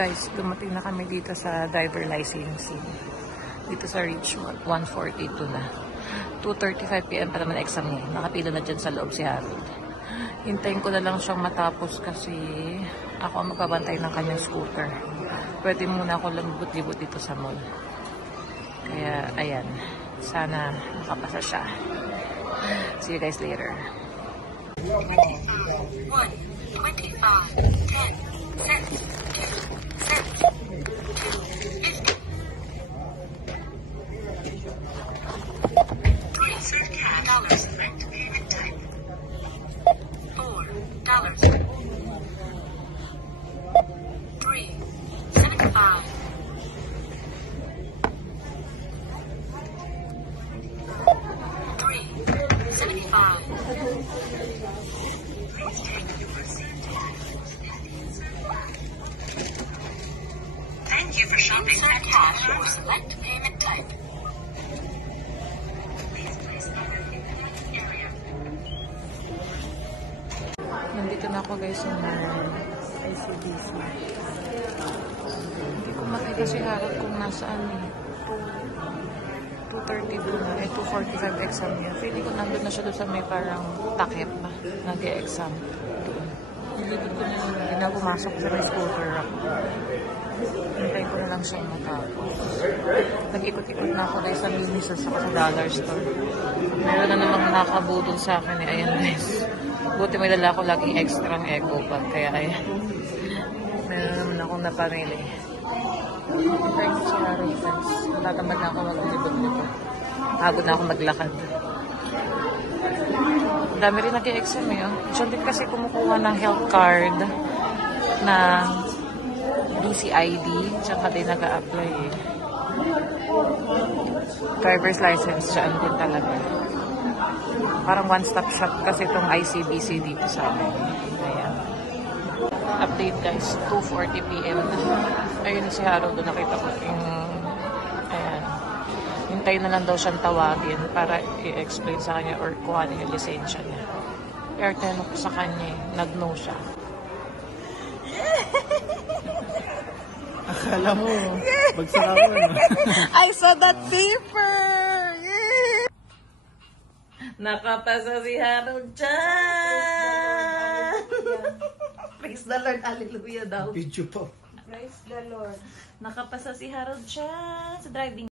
guys, dumating na kami dito sa driver licensing. Dito sa Richmond, 1:42 na. 2:35 PM pa naman exam niya. Nakapila na dyan sa loob si Harold. Hintayin ko na lang siyang matapos kasi ako ang magbabantay ng kanyang scooter. Pwede muna ako lumibot-libot dito sa mall. Kaya, ayan. Sana makapasa siya. See you guys later. 25, 10 cents, 2 cents, 50. 3 dollars select payment type. $4. 3.75. 3.75. Thank you for shopping at cash or select payment type. Please place order in the next area. Nandito na ako guys sa ICBC. Hindi ko makita si Harold kung nasaan eh. 2:32 na. 2:45 exam niya. Feeling ko nandun na siya doon sa may parang takip na nag-e-exam. Nilibot ko na yun. Hindi na pumasok sa may scooter ako. Hintay ko na lang siyang matapos. Nag-ikot-ikot na ako dahil sa minis at saka sa dollar store. Meron na namang nakabudol sa akin eh. Ayan guys. Buti may dala ko laging extra eco bag. Kaya ayan. Meron naman akong napamili. Hintayin ko si Harold guys. Tatamad na ako maglibot-libot. Hagod na ako maglakad. Dami rin nag-e-exam eh. Diyan din kasi kumukuha ng health card na DCID. Diyan ka din nag-a-apply eh. Driver's license, diyan din talaga. Parang one-stop shop kasi itong ICBC dito sa amin. Ayan. Update guys, 2:40 PM. Ayun si Harold, doon nakita ko yung ayan. Hintayin na lang daw siyang tawagin para i-explain sa kanya or kuhanin yung lisensya niya. Pero tinanong ko sa kanya, nag-no siya. Akala mo, bagsak ako. I saw that paper! Yeah! Nakapasa si Harold dyan! Praise the Lord, hallelujah daw. Video pa. Praise the Lord. Nakapasa si Harold dyan sa driving